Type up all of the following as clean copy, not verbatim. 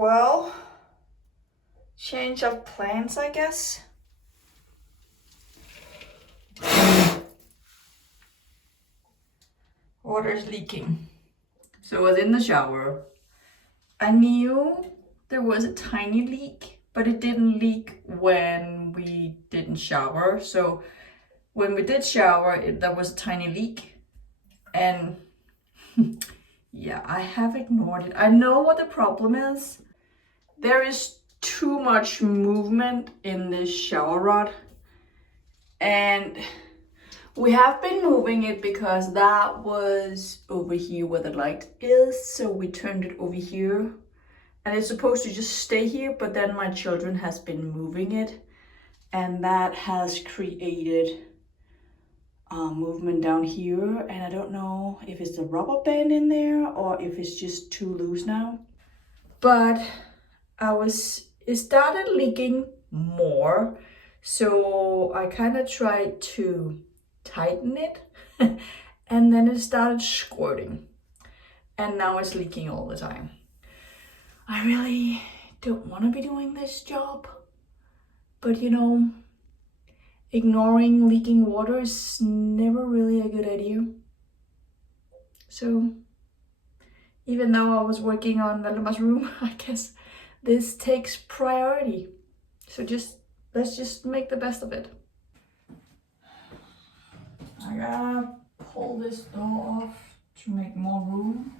Well, change of plans, I guess. Water's leaking. So I was in the shower. I knew there was a tiny leak, but it didn't leak when we didn't shower. So when we did shower, there was a tiny leak. And yeah, I have ignored it. I know what the problem is. There is too much movement in this shower rod. And we have been moving it because that was over here where the light is. So we turned it over here. And it's supposed to just stay here, but then my children has been moving it. And that has created movement down here. And I don't know if it's the rubber band in there or if it's just too loose now. But it started leaking more. So I kind of tried to tighten it and then it started squirting. And now it's leaking all the time. I really don't want to be doing this job. But you know, ignoring leaking water is never really a good idea. So even though I was working on Valdemar's room, I guess this takes priority. So let's just make the best of it. I gotta pull this door off to make more room.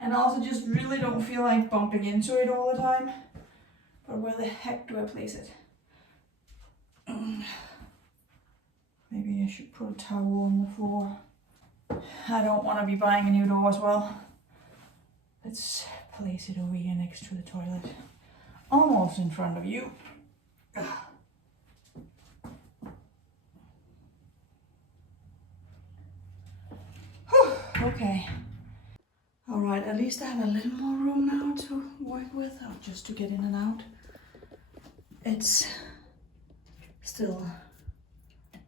And I also just really don't feel like bumping into it all the time. But where the heck do I place it? Maybe I should put a towel on the floor. I don't want to be buying a new door as well. Let's place it over here next to the toilet. Almost in front of you. Okay. All right, at least I have a little more room now to work with, or just to get in and out. It's still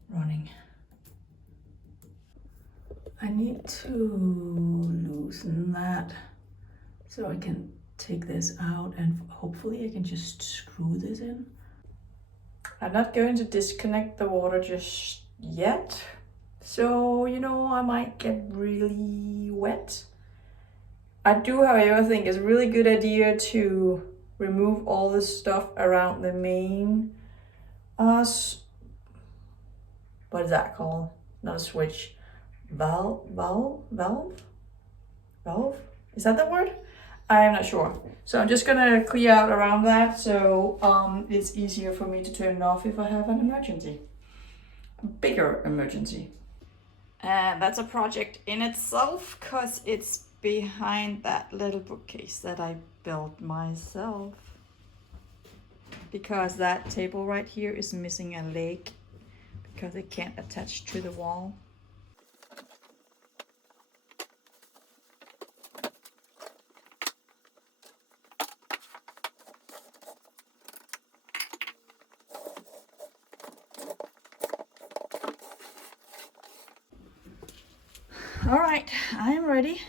running. I need to loosen that so I can take this out and hopefully I can just screw this in. I'm not going to disconnect the water just yet. So, you know, I might get really wet. I do, however, think it's a really good idea to remove all this stuff around the main, what is that called? Not a switch. Valve? Is that the word? I am not sure. So I'm just gonna clear out around that so it's easier for me to turn it off if I have an emergency. A bigger emergency. And that's a project in itself because it's behind that little bookcase that I built myself. Because that table right here is missing a leg because it can't attach to the wall. All right, I am ready.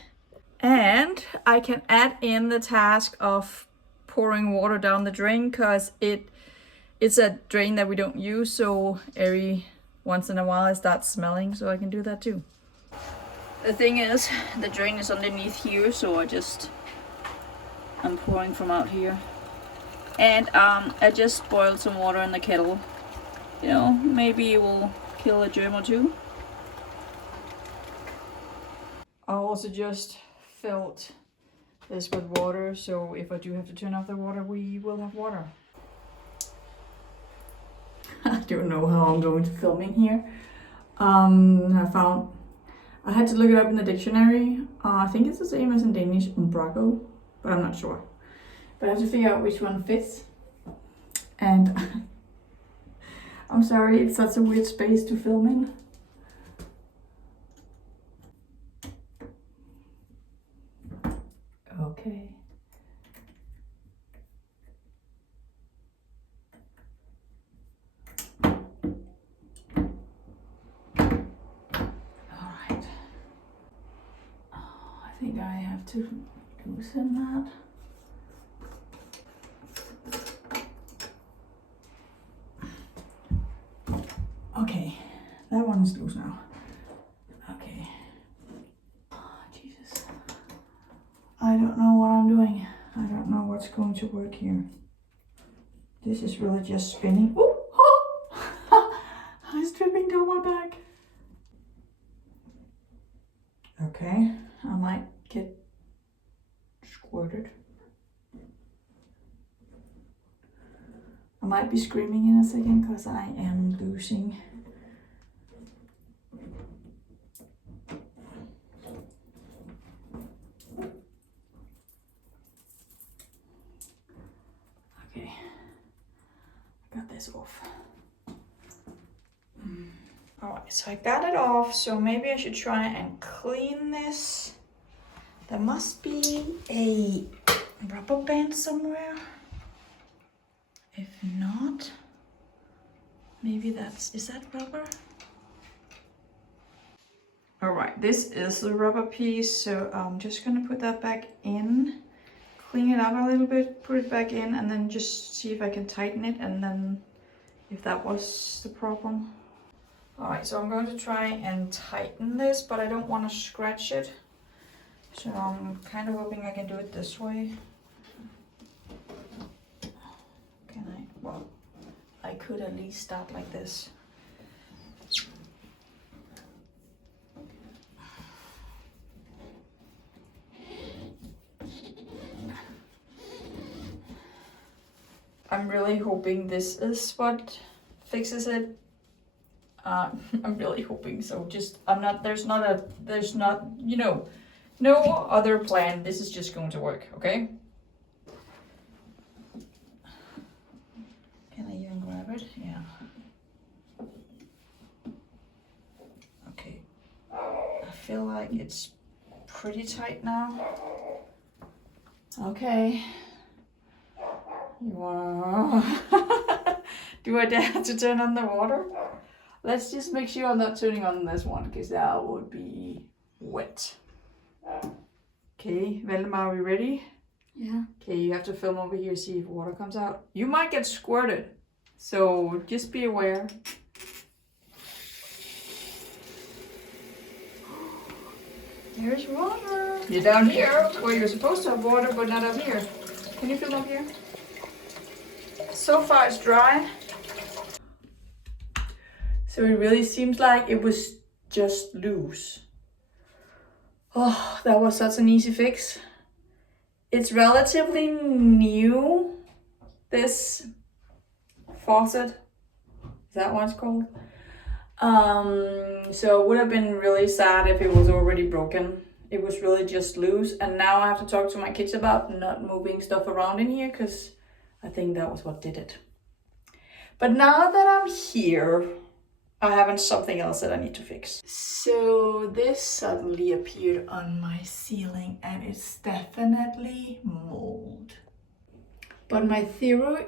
And I can add in the task of pouring water down the drain because it's a drain that we don't use. So every once in a while it starts smelling, so I can do that too. The thing is, the drain is underneath here, so I'm pouring from out here. And I just boiled some water in the kettle. You know, maybe it will kill a germ or two. I also just filled this with water, so if I do have to turn off the water, we will have water. I don't know how I'm going to film in here. I had to look it up in the dictionary. I think it's the same as in Danish, umbraco, but I'm not sure. But I have to figure out which one fits. And I'm sorry, it's such a weird space to film in. Okay. think I have to loosen that. Okay, that one's loose now. Okay. Oh, Jesus. I don't know what I'm doing. I don't know what's going to work here. This is really just spinning. Ooh, oh! I'm stripping down my back. Okay, I might get squirted. I might be screaming in a second because I am losing. Okay, I got this off. Alright, so I got it off, so maybe I should try and clean this. There must be a rubber band somewhere. If not, maybe is that rubber? Alright, this is the rubber piece, so I'm just gonna put that back in, clean it up a little bit, put it back in, and then just see if I can tighten it, and then if that was the problem. Alright, so I'm going to try and tighten this, but I don't want to scratch it. So I'm kind of hoping I can do it this way. Can I? Well, I could at least start like this. I'm really hoping this is what fixes it. I'm really hoping so. There's not, no other plan. This is just going to work, okay? Can I even grab it? Yeah. Okay. I feel like it's pretty tight now. Okay. You wanna... Do I dare to turn on the water? Let's just make sure I'm not turning on this one, because that would be wet. Okay, Valdemar, are we ready? Yeah. Okay, you have to film over here, see if water comes out. You might get squirted, so just be aware. There's water. You're down here, where you're supposed to have water, but not up here. Can you film up here? So far it's dry. So it really seems like it was just loose. Oh, that was such an easy fix. It's relatively new, this faucet. Is that what it's called? So it would have been really sad if it was already broken. It was really just loose. And now I have to talk to my kids about not moving stuff around in here, because I think that was what did it. But now that I'm here, I have something else that I need to fix. So this suddenly appeared on my ceiling, and it's definitely mold. But my theory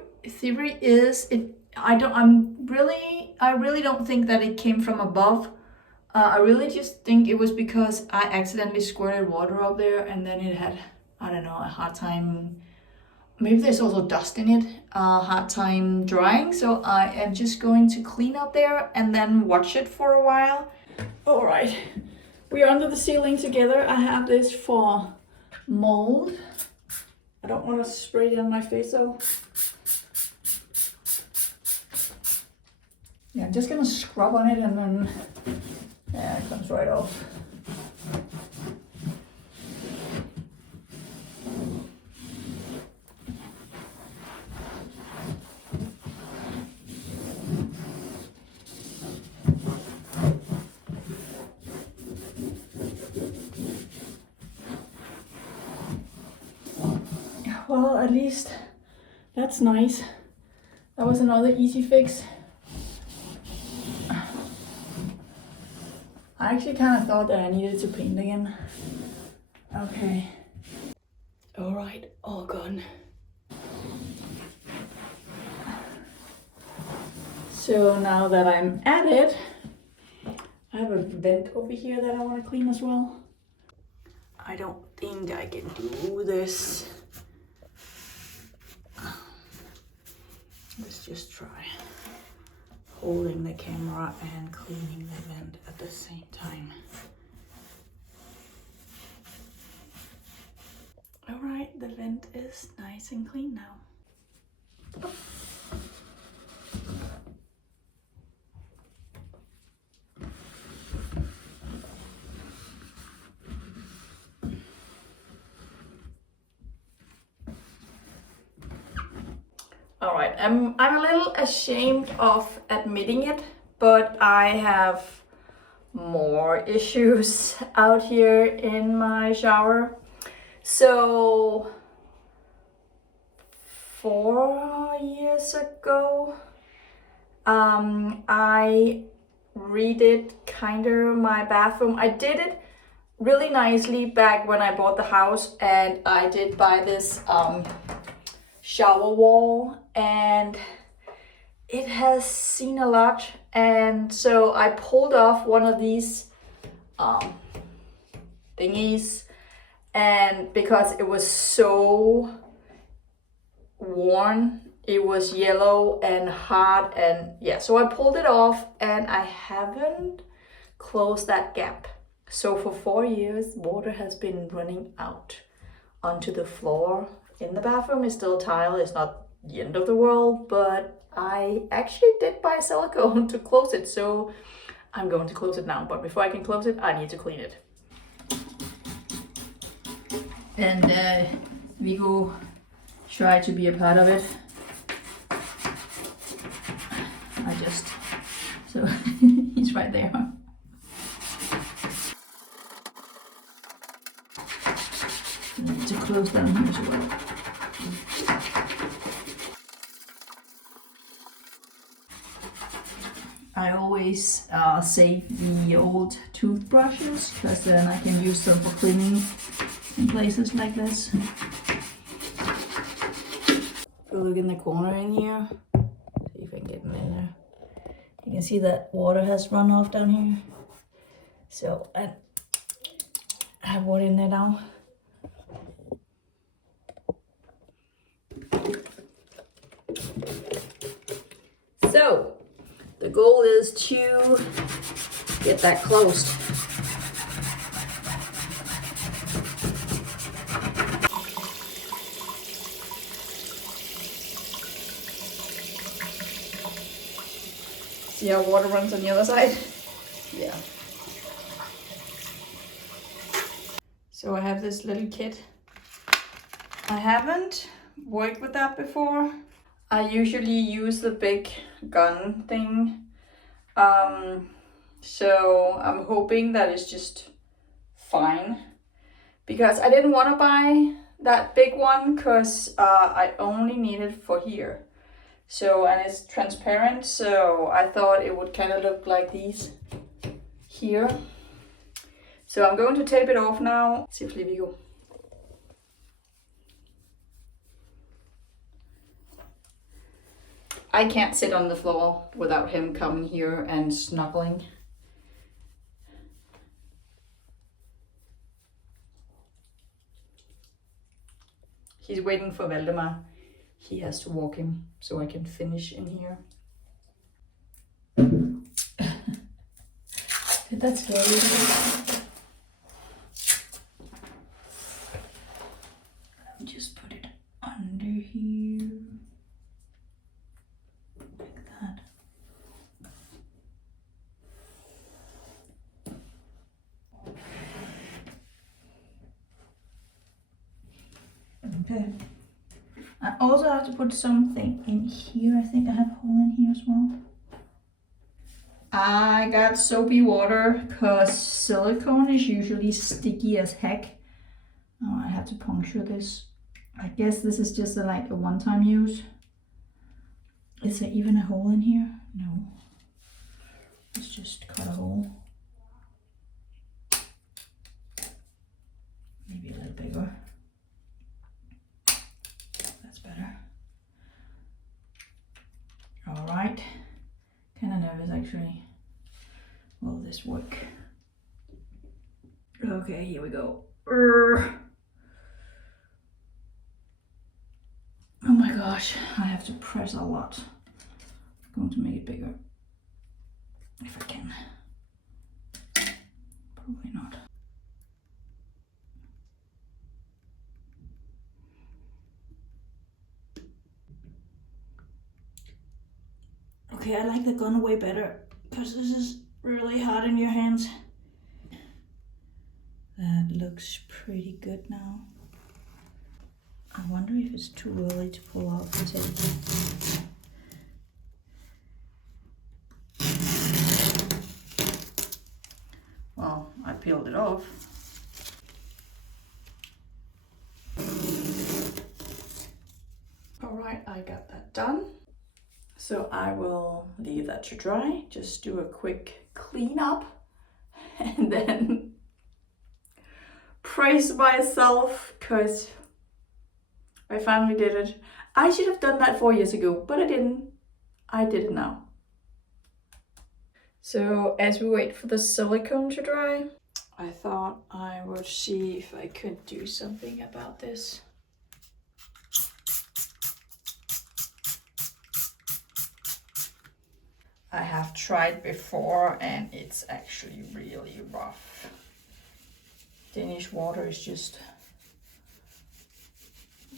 is I really don't think that it came from above. I really just think it was because I accidentally squirted water up there, and then it had, I don't know, a hard time. Maybe there's also dust in it, hard time drying. So I am just going to clean up there and then watch it for a while. All right, we're under the ceiling together. I have this for mold. I don't want to spray it on my face though. Yeah, I'm just gonna scrub on it, and then, yeah, it comes right off. Well, at least that's nice. That was another easy fix. I actually kind of thought that I needed to paint again. Okay. All right, all gone. So now that I'm at it, I have a vent over here that I want to clean as well. I don't think I can do this. Let's just try holding the camera and cleaning the vent at the same time. All right, the vent is nice and clean now. All right, I'm a little ashamed of admitting it, but I have more issues out here in my shower. So 4 years ago, I redid kind of my bathroom. I did it really nicely back when I bought the house, and I did buy this shower wall, and it has seen a lot. And so I pulled off one of these thingies, and because it was so worn, it was yellow and hard, and yeah, so I pulled it off, and I haven't closed that gap. So for 4 years, water has been running out onto the floor in the bathroom. It's still tile, it's not the end of the world, but I actually did buy silicone to close it, so I'm going to close it now. But before I can close it, I need to clean it. And Viggo tried to be a part of it. So he's right there. I need to close down here as well. I always save the old toothbrushes, because then I can use them for cleaning in places like this. If you look in the corner in here, see if I can get them in there. You can see that water has run off down here. So I have water in there now. So the goal is to get that closed. See how water runs on the other side? Yeah. So I have this little kit. I haven't worked with that before. I usually use the big gun thing. So I'm hoping that it's just fine, because I didn't want to buy that big one, because I only need it for here. So, and it's transparent, so I thought it would kind of look like these here. So I'm going to tape it off now. See if Viggo. I can't sit on the floor without him coming here and snuggling. He's waiting for Valdemar. He has to walk him so I can finish in here. That's scary. Just put it under here. Like that. Okay. I also have to put something in here. I think I have a hole in here as well. I got soapy water, because silicone is usually sticky as heck. Oh, I have to puncture this. I guess this is just like a one-time use. Is there even a hole in here? No. Let's just cut a hole. Maybe a little bigger. That's better. All right. Kind of nervous actually. Will this work? Okay, here we go. Oh my gosh, I have to press a lot. I'm going to make it bigger. If I can. Probably not. Okay, I like the gun way better because this is really hard in your hands. That looks pretty good now. I wonder if it's too early to pull off the tape. Well, I peeled it off. All right, I got that done. So I will leave that to dry, just do a quick clean up, and then praise myself because I finally did it. I should have done that 4 years ago, but I didn't. I did it now. So as we wait for the silicone to dry, I thought I would see if I could do something about this. I have tried before and it's actually really rough. Danish water is just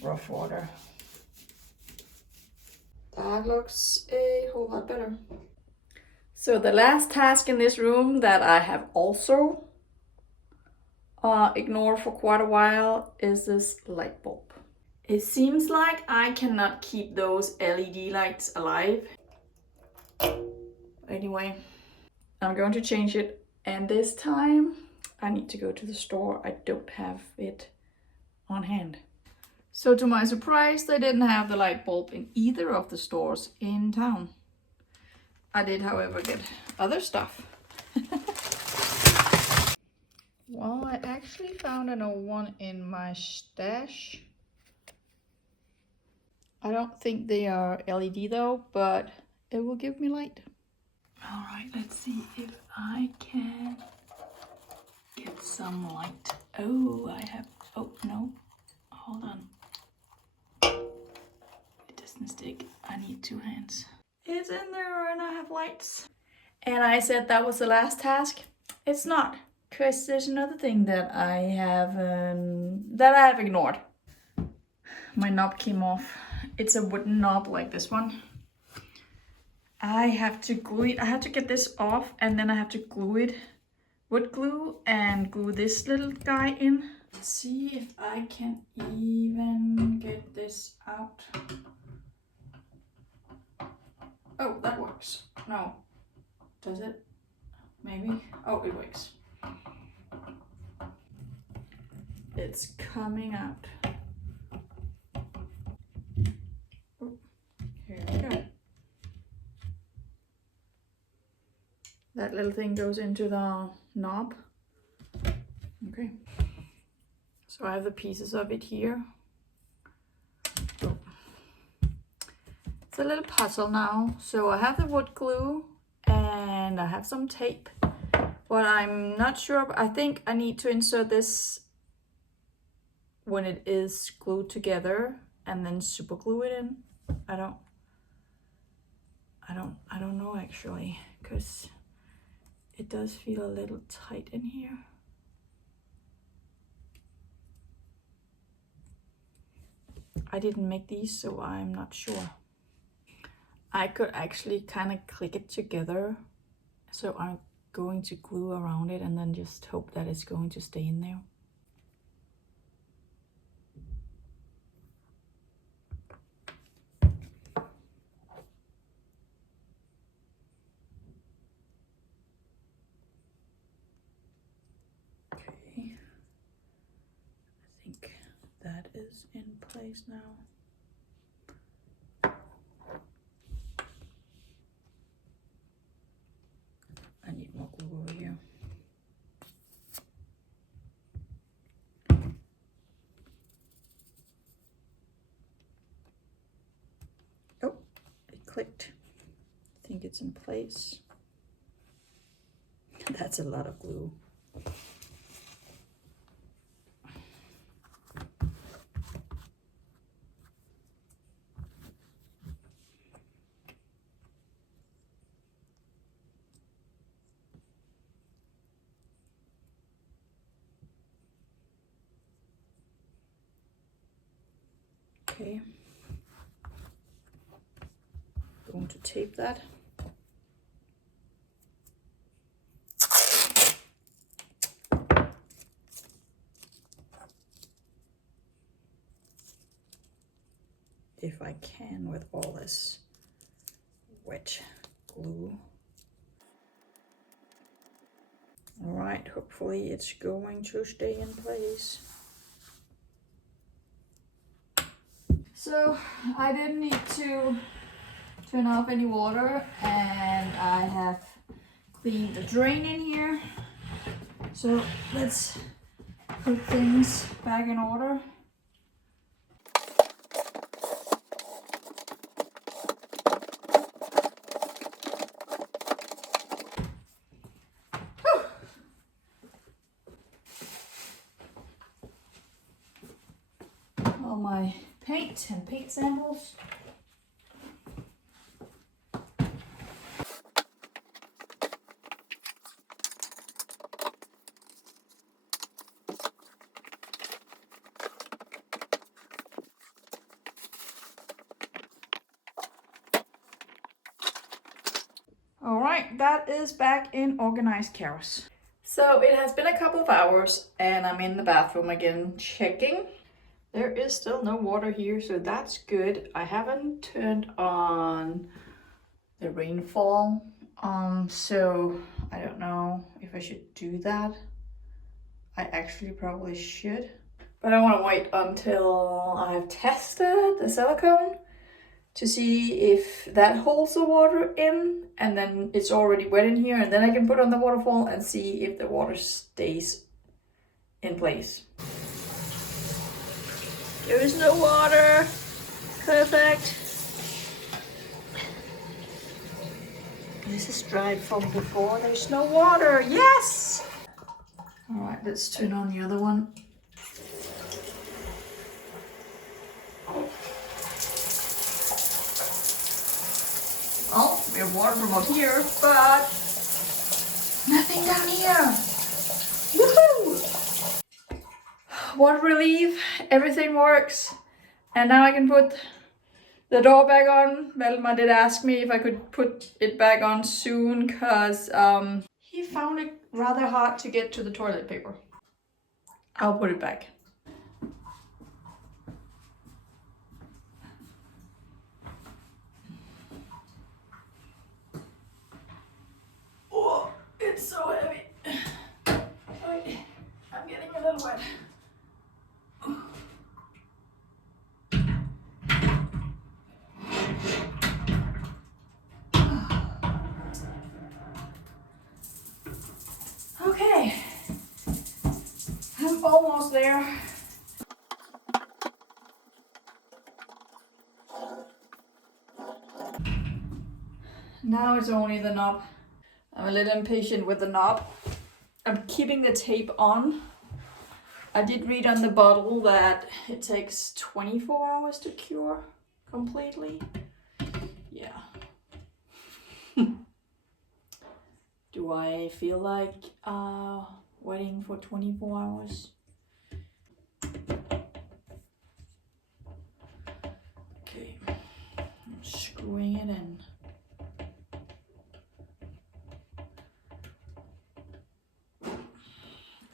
rough water. That looks a whole lot better. So the last task in this room that I have also ignored for quite a while is this light bulb. It seems like I cannot keep those LED lights alive. Anyway, I'm going to change it, and this time I need to go to the store. I don't have it on hand. So to my surprise, they didn't have the light bulb in either of the stores in town. I did, however, get other stuff. Well, I actually found an old one in my stash. I don't think they are LED though, but it will give me light. All right, let's see if I can get some light. Oh, oh no, hold on. It doesn't stick, I need 2 hands. It's in there and I have lights. And I said that was the last task. It's not, because there's another thing that I have ignored. My knob came off. It's a wooden knob like this one. I have to glue it. I have to get this off and then I have to glue it, wood glue, and glue this little guy in. Let's see if I can even get this out. Oh, that works. No, does it? Maybe. Oh, it works. It's coming out. Oh, here we go. That little thing goes into the knob. Okay. So I have the pieces of it here. Oh. It's a little puzzle now. So I have the wood glue and I have some tape. What I'm not sure, I think I need to insert this when it is glued together and then super glue it in. I don't know actually, because it does feel a little tight in here. I didn't make these, so I'm not sure. I could actually kind of click it together. So I'm going to glue around it and then just hope that it's going to stay in there. Okay, I think that is in place now. I need more glue over here. Oh, it clicked. I think it's in place. That's a lot of glue. Okay. Going to tape that. If I can with all this wet glue. All right, hopefully it's going to stay in place. So I didn't need to turn off any water, and I have cleaned the drain in here. So let's put things back in order. All my paint and paint samples. All right, that is back in organized chaos. So it has been a couple of hours and I'm in the bathroom again checking. There is still no water here, so that's good. I haven't turned on the rainfall, so I don't know if I should do that. I actually probably should, but I want to wait until I've tested the silicone to see if that holds the water in, and then it's already wet in here, and then I can put on the waterfall and see if the water stays in place. There is no water. Perfect. This is dried from before. There's no water. Yes! All right, let's turn on the other one. Oh, we have water from up here, but nothing down here. Woohoo! What relief, everything works. And now I can put the door back on. Valdemar did ask me if I could put it back on soon, because he found it rather hard to get to the toilet paper. I'll put it back. Oh, it's so heavy. Wait, I'm getting a little wet. Okay, I'm almost there. Now it's only the knob. I'm a little impatient with the knob. I'm keeping the tape on. I did read on the bottle that it takes 24 hours to cure completely. Yeah. Do I feel like waiting for 24 hours? Okay, I'm screwing it in.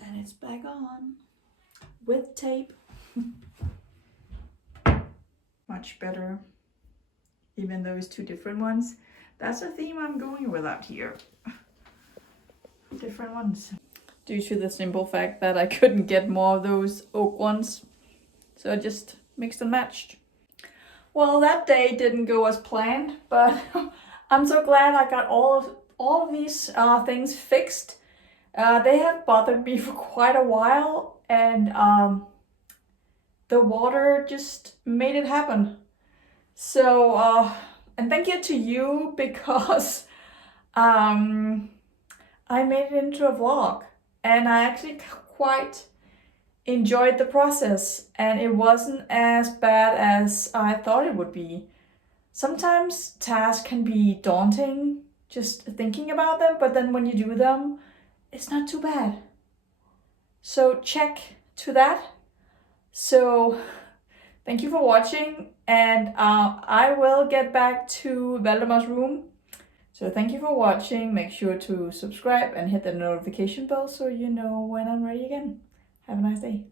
And it's back on with tape. Much better, even though it's two different ones. That's the theme I'm going with out here. Different ones. Due to the simple fact that I couldn't get more of those oak ones. So I just mixed and matched. Well, that day didn't go as planned, but I'm so glad I got all of these things fixed. They have bothered me for quite a while, and the water just made it happen. So, and thank you to you, because I made it into a vlog, and I actually quite enjoyed the process, and it wasn't as bad as I thought it would be. Sometimes tasks can be daunting just thinking about them, but then when you do them, it's not too bad. So check to that. So Thank you for watching, and I will get back to Valdemar's room. So thank you for watching. Make sure to subscribe and hit the notification bell so you know when I'm ready again. Have a nice day.